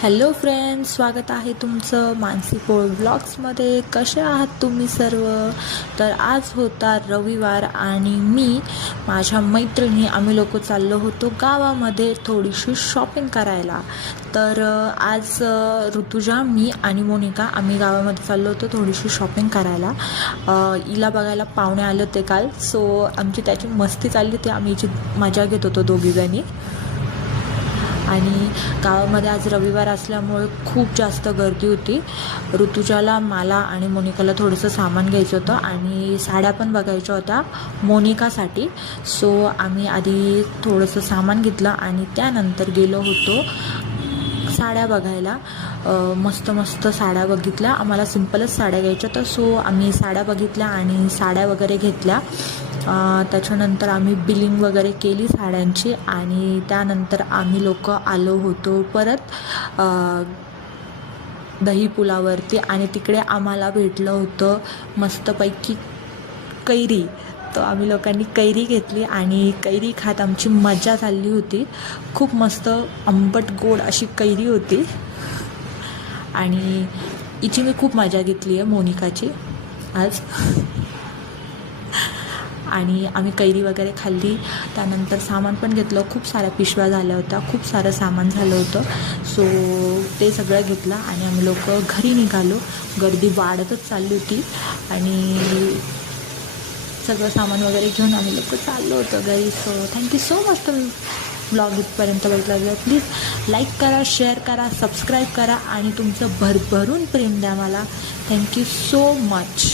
Hello friends, स्वागत आहे तुमचं मानसी पोळ व्लॉग्समध्ये. कसे आहात तुम्ही सर्व? तर आज होता रविवार आणि मी माझ्या मैत्रिणी आम्ही लोक चाललो होतो गावामध्ये थोडीशी शॉपिंग करायला. तर आज ऋतुजा, मी आणि मोनिका आम्ही गावामध्ये चाललो होतो थोडीशी शॉपिंग करायला. हिला बघायला पाहुणे आले होते काल, सो आमची त्याची मस्ती चालली होती, आम्ही हिची मजा घेत होतो दोघीजणी. आणि गावामध्ये आज रविवार असल्यामुळे खूप जास्त गर्दी होती. ऋतुजाला, मला आणि मोनिकाला थोडंसं सामान घ्यायचं होतं आणि साड्या पण बघायच्या होत्या मोनिकासाठी. सो आम्ही आधी थोडंसं सामान घेतलं आणि त्यानंतर गेलो होतो साड्या बघायला. मस्त मस्त साड्या बघितल्या. आम्हाला सिम्पलच साड्या घ्यायच्या होत्या, सो आम्ही साड्या बघितल्या आणि साड्या वगैरे घेतल्या. त्याच्यानंतर आम्ही बिलिंग वगैरे केली साड्यांची आणि त्यानंतर आम्ही लोक आलो होतो परत दही पुलावरती आणि तिकडे आम्हाला भेटलं होतं मस्तपैकी कैरी. तर आम्ही लोकांनी कैरी घेतली आणि कैरी खात आमची मजा चालली होती. खूप मस्त आंबट गोड अशी कैरी होती आणि हिची मी खूप मजा घेतली आहे, मोनिकाची, आज. आणि आम्ही कैरी वगैरे खाल्ली. त्यानंतर सामान पण घेतलं. खूप साऱ्या पिशव्या झाल्या होत्या, खूप सारं सामान झालं होतं. सो ते सगळं घेतलं आणि आम्ही लोक घरी निघालो. गर्दी वाढतच चालली होती आणि सगळं सामान वगैरे घेऊन आम्ही लोक चाललो होतो घरी. सो थँक्यू सो मच तुम्ही ब्लॉग इथपर्यंत बघितला. प्लीज लाईक करा, शेअर करा, सबस्क्राईब करा आणि तुमचं भरभरून प्रेम द्या मला. Thank you so much.